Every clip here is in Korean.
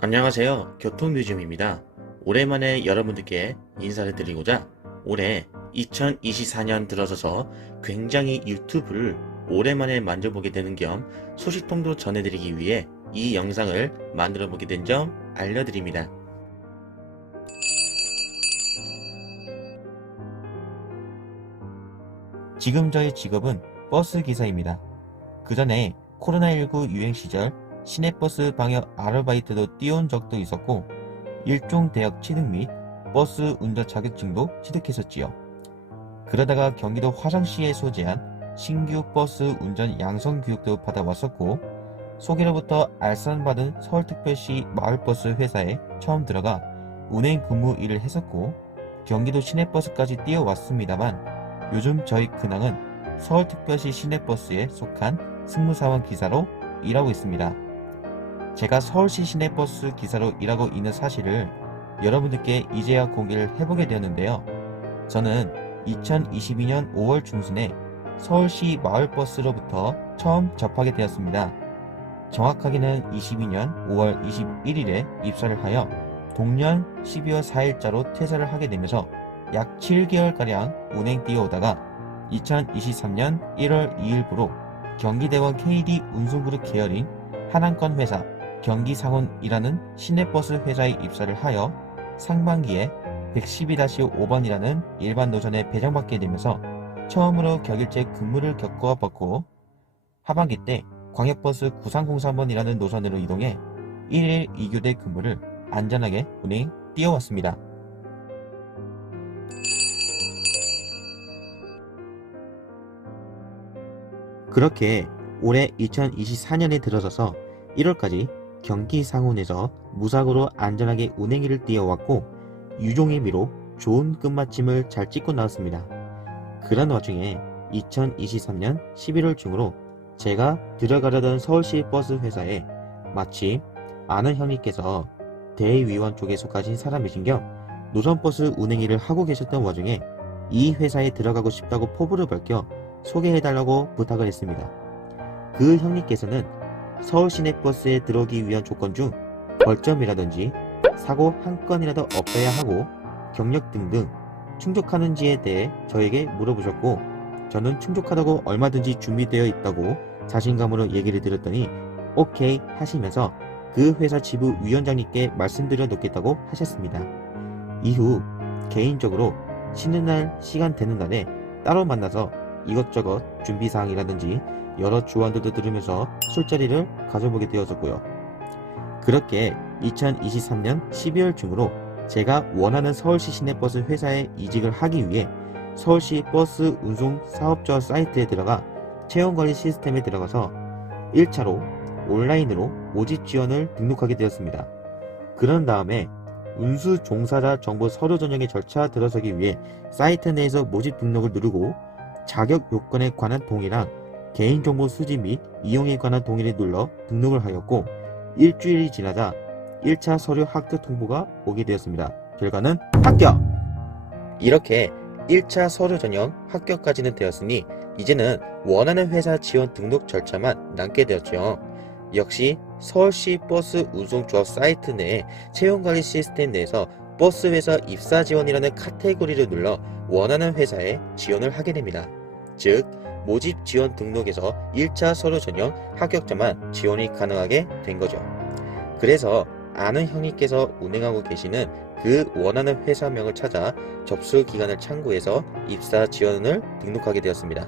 안녕하세요. 교통뮤지엄입니다. 오랜만에 여러분들께 인사를 드리고자 올해 2024년 들어서서 굉장히 유튜브를 오랜만에 만져보게 되는 겸 소식통도 전해드리기 위해 이 영상을 만들어 보게 된 점 알려드립니다. 지금 저의 직업은 버스 기사입니다. 그 전에 코로나19 유행 시절 시내버스 방역 아르바이트도 띄운 적도 있었고 일종 대학 취득 및 버스 운전 자격증도 취득했었지요. 그러다가 경기도 화성시에 소재한 신규 버스 운전 양성 교육도 받아왔었고 소개로부터 알선받은 서울특별시 마을버스 회사에 처음 들어가 운행 근무 일을 했었고 경기도 시내버스까지 뛰어왔습니다만 요즘 저희 근황은 서울특별시 시내버스에 속한 승무사원 기사로 일하고 있습니다. 제가 서울시 시내버스 기사로 일하고 있는 사실을 여러분들께 이제야 공개를 해보게 되었는데요. 저는 2022년 5월 중순에 서울시 마을버스로부터 처음 접하게 되었습니다. 정확하게는 22년 5월 21일에 입사를 하여 동년 12월 4일자로 퇴사를 하게 되면서 약 7개월가량 운행 뛰어오다가 2023년 1월 2일부로 경기대원 KD 운송그룹 계열인 한항권 회사 경기상운이라는 시내버스 회사에 입사를 하여 상반기에 112-5번이라는 일반 노선에 배정받게 되면서 처음으로 격일제 근무를 겪어봤고 하반기 때 광역버스 9303번이라는 노선으로 이동해 1일 2교대 근무를 안전하게 운행 뛰어왔습니다. 그렇게 올해 2024년에 들어서서 1월까지 경기 상운에서 무사고로 안전하게 운행일을 뛰어왔고 유종의 미로 좋은 끝마침을 잘 찍고 나왔습니다. 그런 와중에 2023년 11월 중으로 제가 들어가려던 서울시 버스 회사에 마침 아는 형님께서 대위원 쪽에 속하신 사람이신 겸 노선버스 운행일을 하고 계셨던 와중에 이 회사에 들어가고 싶다고 포부를 밝혀 소개해달라고 부탁을 했습니다. 그 형님께서는 서울 시내버스에 들어오기 위한 조건 중 벌점이라든지 사고 한 건이라도 없어야 하고 경력 등등 충족하는지에 대해 저에게 물어보셨고 저는 충족하다고 얼마든지 준비되어 있다고 자신감으로 얘기를 드렸더니 오케이 하시면서 그 회사 지부 위원장님께 말씀드려 놓겠다고 하셨습니다. 이후 개인적으로 쉬는 날 시간 되는 날에 따로 만나서 이것저것 준비사항이라든지 여러 조언들도 들으면서 술자리를 가져보게 되었었고요. 그렇게 2023년 12월 중으로 제가 원하는 서울시 시내버스 회사에 이직을 하기 위해 서울시 버스 운송 사업자 사이트에 들어가 채용관리 시스템에 들어가서 1차로 온라인으로 모집 지원을 등록하게 되었습니다. 그런 다음에 운수 종사자 정보 서류 전형의 절차 들어서기 위해 사이트 내에서 모집 등록을 누르고 자격 요건에 관한 동의랑 개인정보 수집 및 이용에 관한 동의를 눌러 등록을 하였고 일주일이 지나자 1차 서류 합격 통보가 오게 되었습니다. 결과는 합격! 이렇게 1차 서류 전형 합격까지는 되었으니 이제는 원하는 회사 지원 등록 절차만 남게 되었죠. 역시 서울시 버스 운송조합 사이트 내 채용관리 시스템 내에서 버스 회사 입사 지원이라는 카테고리를 눌러 원하는 회사에 지원을 하게 됩니다. 즉 모집 지원 등록에서 1차 서류 전형 합격자만 지원이 가능하게 된 거죠. 그래서 아는 형님께서 운행하고 계시는 그 원하는 회사명을 찾아 접수 기간을 참고해서 입사 지원을 등록하게 되었습니다.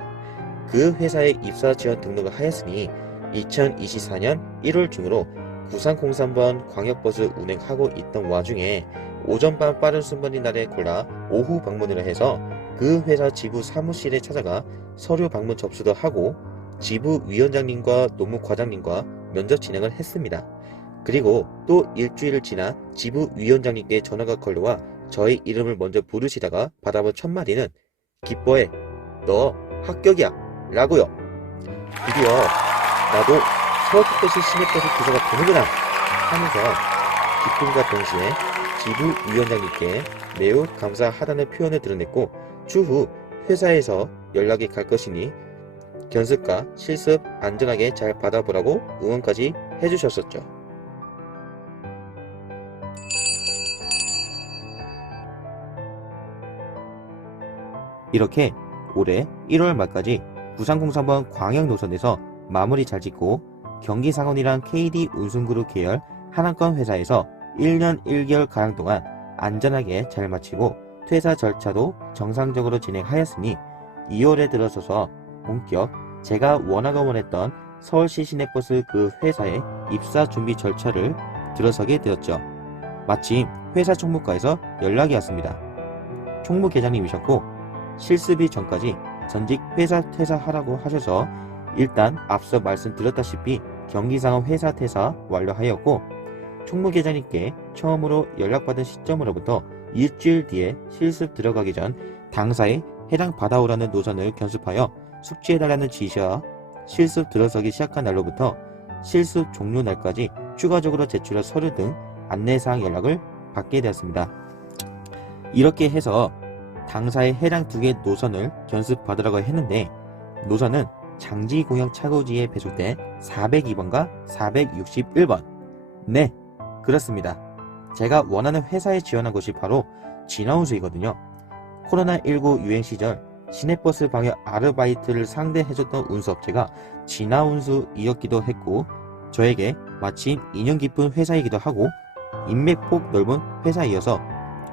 그 회사에 입사 지원 등록을 하였으니 2024년 1월 중으로 9303번 광역버스 운행하고 있던 와중에 오전반 빠른 순번인 날에 골라 오후 방문을 해서 그 회사 지부 사무실에 찾아가 서류 방문 접수도 하고 지부 위원장님과 노무과장님과 면접 진행을 했습니다. 그리고 또 일주일을 지나 지부 위원장님께 전화가 걸려와 저희 이름을 먼저 부르시다가 받아본 첫 마디는 기뻐해, 너 합격이야 라고요. 드디어 나도 서울특별시 시내버스 기사가 되는구나 하면서 기쁨과 동시에 지부 위원장님께 매우 감사하다는 표현을 드러냈고 추후 회사에서 연락이 갈 것이니 견습과 실습 안전하게 잘 받아보라고 응원까지 해주셨었죠. 이렇게 올해 1월 말까지 부산공사번 광역 노선에서 마무리 잘 짓고 경기상원이랑 KD 운송그룹 계열 하나권 회사에서 1년 1개월가량 동안 안전하게 잘 마치고 퇴사 절차도 정상적으로 진행하였으니 2월에 들어서서 본격 제가 원하고 원했던 서울시 시내버스 그 회사의 입사 준비 절차를 들어서게 되었죠. 마침 회사 총무과에서 연락이 왔습니다. 총무 계장님이셨고 실습이 전까지 전직 회사 퇴사하라고 하셔서 일단 앞서 말씀드렸다시피 경기상원 회사 퇴사 완료하였고 총무 계장님께 처음으로 연락받은 시점으로부터 일주일 뒤에 실습 들어가기 전 당사에 해당 받아오라는 노선을 견습하여 숙지해달라는 지시와 실습 들어서기 시작한 날로부터 실습 종료 날까지 추가적으로 제출할 서류 등 안내사항 연락을 받게 되었습니다. 이렇게 해서 당사에 해당 2개 노선을 견습받으라고 했는데 노선은 장지공영 차고지에 배속된 402번과 461번. 네, 그렇습니다. 제가 원하는 회사에 지원한 곳이 바로 진화운수이거든요. 코로나19 유행 시절 시내버스 방역 아르바이트를 상대해줬던 운수업체가 진화운수이었기도 했고 저에게 마침 인연 깊은 회사이기도 하고 인맥폭 넓은 회사이어서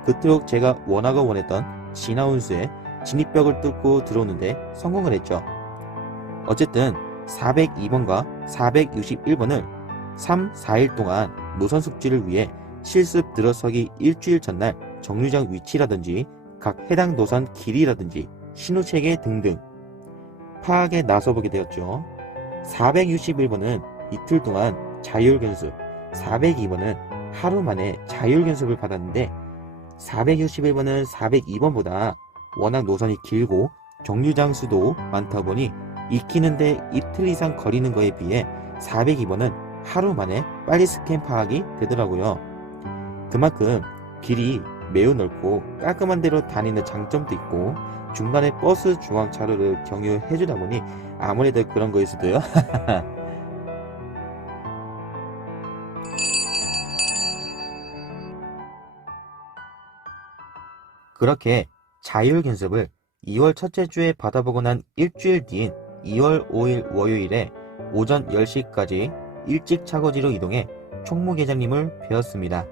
그토록 제가 원하고 원했던 진화운수에 진입벽을 뚫고 들어오는데 성공을 했죠. 어쨌든 402번과 461번을 3, 4일 동안 노선 숙지를 위해 실습 들어서기 일주일 전날 정류장 위치라든지 각 해당 노선 길이라든지 신호체계 등등 파악에 나서보게 되었죠. 461번은 이틀 동안 자율견습, 402번은 하루 만에 자율견습을 받았는데 461번은 402번보다 워낙 노선이 길고 정류장 수도 많다 보니 익히는데 이틀 이상 걸리는 거에 비해 402번은 하루 만에 빨리 스캔 파악이 되더라고요. 그만큼 길이 매우 넓고 깔끔한 데로 다니는 장점도 있고 중간에 버스 중앙차로를 경유해주다 보니 아무래도 그런 거일 수도요. 그렇게 자율견습을 2월 첫째 주에 받아보고 난 일주일 뒤인 2월 5일 월요일에 오전 10시까지 일찍 차고지로 이동해 총무계장님을 뵈었습니다.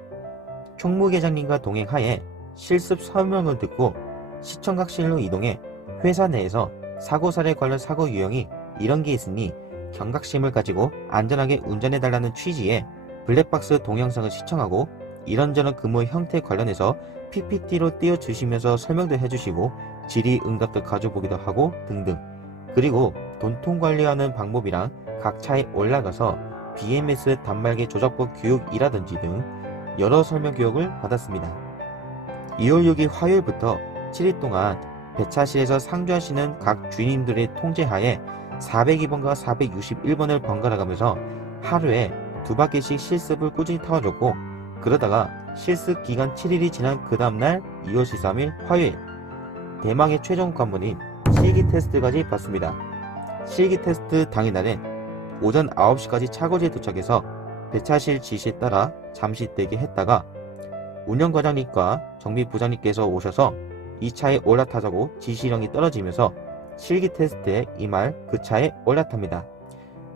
총무계장님과 동행하에 실습 설명을 듣고 시청각실로 이동해 회사 내에서 사고사례 관련 사고 유형이 이런 게 있으니 경각심을 가지고 안전하게 운전해달라는 취지의 블랙박스 동영상을 시청하고 이런저런 근무 형태 관련해서 PPT로 띄워주시면서 설명도 해주시고 질의응답도 가져보기도 하고 등등. 그리고 돈통 관리하는 방법이랑 각 차에 올라가서 BMS 단말기 조작법 교육이라든지 등 여러 설명 교육을 받았습니다. 2월 6일 화요일부터 7일 동안 배차실에서 상주하시는 각 주인님들의 통제하에 402번과 461번을 번갈아 가면서 하루에 2바퀴씩 실습을 꾸준히 타워줬고 그러다가 실습 기간 7일이 지난 그 다음날 2월 13일 화요일 대망의 최종 관문인 실기 테스트까지 봤습니다. 실기 테스트 당일날엔 오전 9시까지 차고지에 도착해서 배차실 지시에 따라 잠시 대기했다가 운영과장님과 정비부장님께서 오셔서 이 차에 올라타자고 지시령이 떨어지면서 실기 테스트에 임할 그 차에 올라탑니다.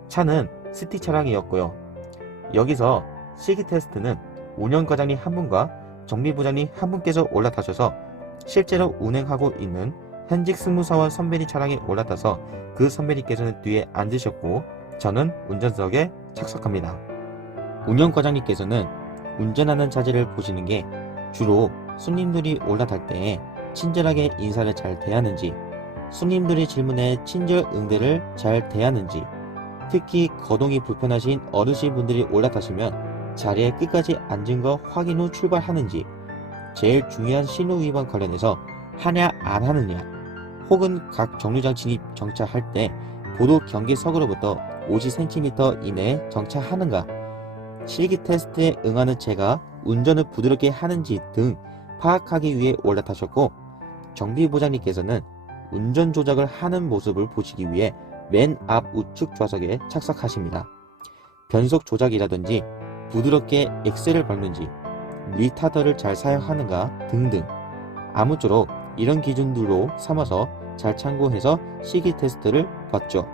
차는 스티 차량이었고요. 여기서 실기 테스트는 운영과장님 한 분과 정비부장님 한 분께서 올라타셔서 실제로 운행하고 있는 현직 승무사원 선배님 차량에 올라타서 그 선배님께서는 뒤에 앉으셨고 저는 운전석에 착석합니다. 운영과장님께서는 운전하는 자세를 보시는 게 주로 손님들이 올라탈 때 친절하게 인사를 잘 대하는지 손님들의 질문에 친절 응대를 잘 대하는지 특히 거동이 불편하신 어르신분들이 올라타시면 자리에 끝까지 앉은 거 확인 후 출발하는지 제일 중요한 신호 위반 관련해서 하냐 안 하느냐 혹은 각 정류장 진입 정차할 때 보도 경계석으로부터 50cm 이내에 정차하는가 실기 테스트에 응하는 제가 운전을 부드럽게 하는지 등 파악하기 위해 올라타셨고 정비부장님께서는 운전 조작을 하는 모습을 보시기 위해 맨 앞 우측 좌석에 착석하십니다. 변속 조작이라든지 부드럽게 엑셀을 밟는지 리타더를 잘 사용하는가 등등 아무쪼록 이런 기준들로 삼아서 잘 참고해서 실기 테스트를 봤죠.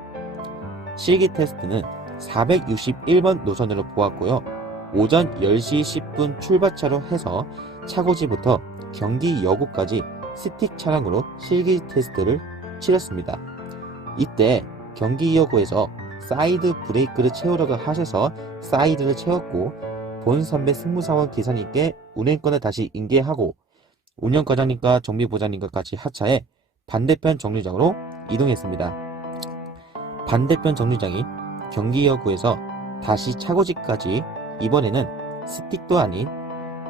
실기 테스트는 461번 노선으로 보았고요. 오전 10시 10분 출발차로 해서 차고지부터 경기 여고까지 스틱 차량으로 실기 테스트를 치렀습니다. 이때 경기 여고에서 사이드 브레이크를 채우려고 하셔서 사이드를 채웠고 본 선배 승무사원 기사님께 운행권을 다시 인계하고 운영과장님과 정비부장님과 같이 하차해 반대편 정류장으로 이동했습니다. 반대편 정류장이 경기여고에서 다시 차고지까지 이번에는 스틱도 아닌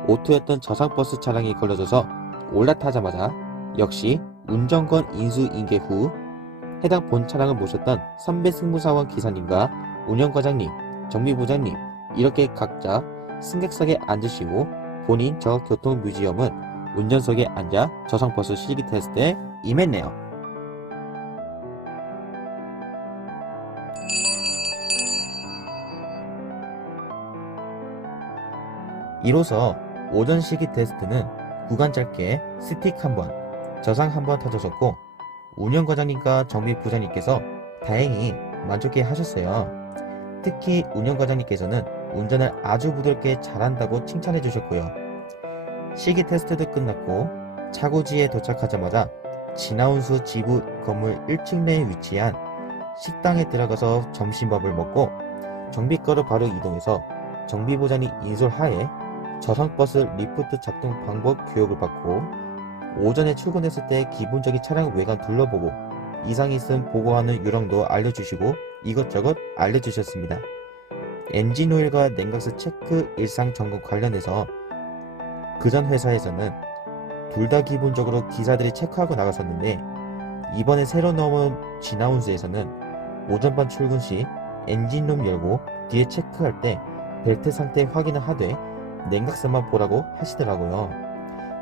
오토였던 저상버스 차량이 걸려져서 올라타자마자 역시 운전권 인수인계 후 해당 본 차량을 모셨던 선배 승무사원 기사님과 운영과장님, 정비부장님 이렇게 각자 승객석에 앉으시고 본인 저 교통뮤지엄은 운전석에 앉아 저상버스 실기 테스트에 임했네요. 이로써 오전 실기 테스트는 구간 짧게 스틱 한번, 저상 한번 타주셨고 운영과장님과 정비부장님께서 다행히 만족해 하셨어요. 특히 운영과장님께서는 운전을 아주 부드럽게 잘한다고 칭찬해 주셨고요. 실기 테스트도 끝났고 차고지에 도착하자마자 진아운수 지부 건물 1층 내에 위치한 식당에 들어가서 점심밥을 먹고 정비과로 바로 이동해서 정비부장님 인솔하에 저상버스 리프트 작동 방법 교육을 받고 오전에 출근했을 때 기본적인 차량 외관 둘러보고 이상이 있음 보고하는 요령도 알려주시고 이것저것 알려주셨습니다. 엔진 오일과 냉각수 체크 일상 점검 관련해서 그전 회사에서는 둘 다 기본적으로 기사들이 체크하고 나갔었는데 이번에 새로 넘어온 진아운수에서는 오전반 출근 시 엔진룸 열고 뒤에 체크할 때 벨트 상태 확인을 하되 냉각수만 보라고 하시더라고요.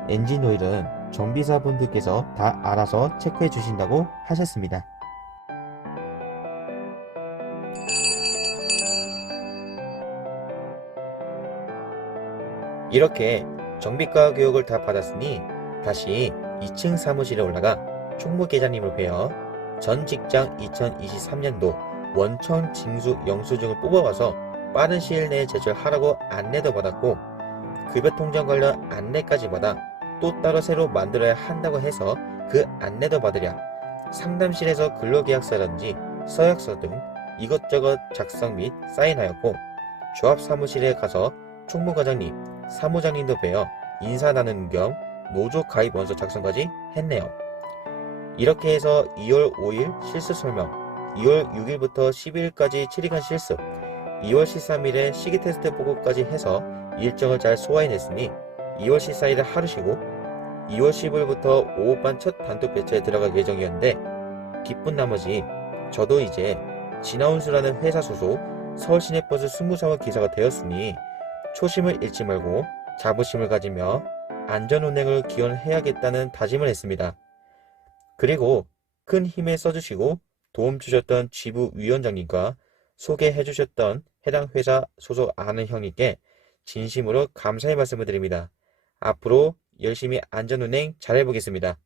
엔진 오일은 정비사분들께서 다 알아서 체크해 주신다고 하셨습니다. 이렇게 정비과 교육을 다 받았으니 다시 2층 사무실에 올라가 총무계장님을 뵈어 전 직장 2023년도 원천 징수 영수증을 뽑아와서 빠른 시일 내에 제출하라고 안내도 받았고 급여 통장 관련 안내까지 받아 또 따로 새로 만들어야 한다고 해서 그 안내도 받으랴 상담실에서 근로계약서라든지 서약서 등 이것저것 작성 및 사인하였고 조합 사무실에 가서 총무과장님, 사무장님도 뵈어 인사 나누는 겸 노조 가입 원서 작성까지 했네요. 이렇게 해서 2월 5일 실습 설명, 2월 6일부터 12일까지 7일간 실습, 2월 13일에 시기 테스트 보고까지 해서 일정을 잘 소화해냈으니 2월 14일에 하루 쉬고 2월 10일부터 오후반 첫 단톡 배치에 들어갈 예정이었는데 기쁜 나머지 저도 이제 진아운수라는 회사 소속 서울시내버스 승무사원 기사가 되었으니 초심을 잃지 말고 자부심을 가지며 안전운행을 기원해야겠다는 다짐을 했습니다. 그리고 큰 힘에 써주시고 도움 주셨던 지부 위원장님과 소개해 주셨던 해당 회사 소속 아는 형님께 진심으로 감사의 말씀을 드립니다. 앞으로 열심히 안전운행 잘해보겠습니다.